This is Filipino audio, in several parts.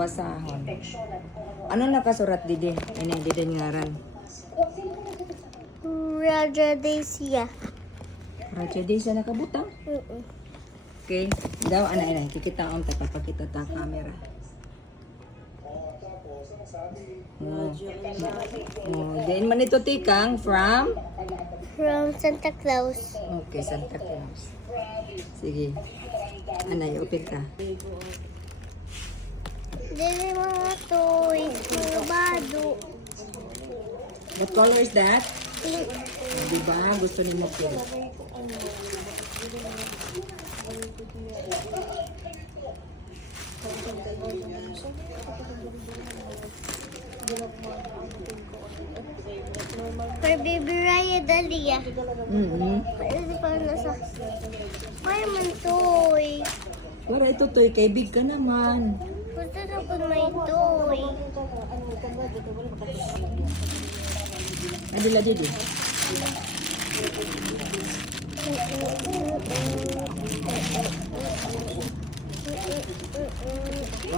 basahon. Ano nakasurat didi? Ini didi ngaran. Rajadesia. Raja di sa nakabutang. Okay. Daw ana kikita ang papakita ta camera. Then man ito tikang from Santa Claus. Okay, Santa Claus. Sige. Anay, open ka. Dili mga toys, mga bado. What color is that? Diba? Gusto ni mo pink. For Baby Raya Dalia. Pwede pa nasa... Fireman toy. Para ito toy, kay big ka naman. Gusto na po may toy. Adila didi.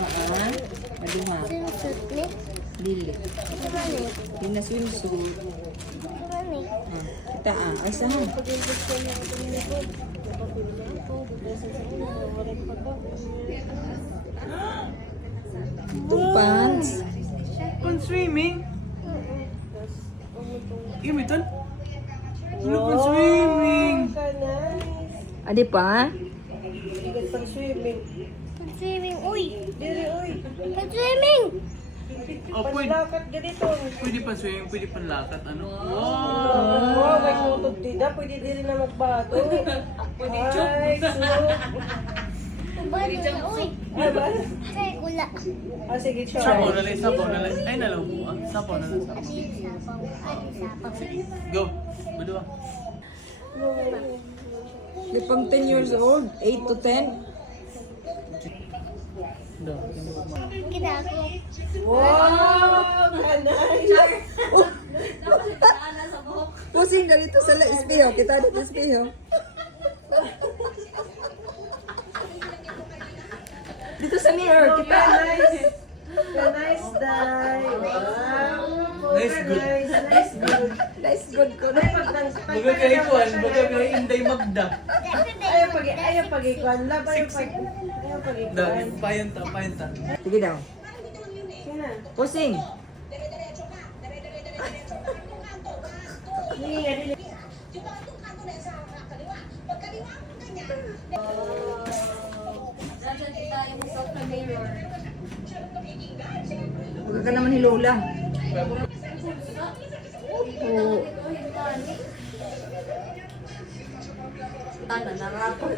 Maduha. Swimsuit ni. Dili. Ano ni? Yung na swimsuit. Ano ni? Kita ay saan? Two pants. Pang swimming? Iya, Miton? Ano pang swimming? Adi pa? Pang swimming. Pag-swimming. Uy! Diri, uy. Pag-swimming! Oh, Lakat ganito. pwede pang swimming, pwede pang lakat. Ano? Wow! Oh, may kutog tida. Pwede din na magbato. Pwede ay, so. Bado na. Uy! Ay, ba? Say, gula. Ah, sige, Sapaw try. na lang, sapaw na lang. Ay, nalaw po. Sapaw na lang, sapaw. Go. Budua. Di pang 10 years old, 8 to 10. Do. Kinako. Wow! Kanay! Pusing na dito sa espeho. Kita dito sa espeho. Dito sa mirror, kita. Nice! Nice day! Wow! Nice good. Nice good. Nice good ko na. Baga kay Kwan, baga kay Inday Magda. Ayaw pag-ikuan. Laba yung pag... Ayaw Da, pag-ikuan. payanta, payanta. Sige daw. Sina? Pusing. Hindi nga din. Huwag ka naman ni Lola. Oo. Tana, narapot.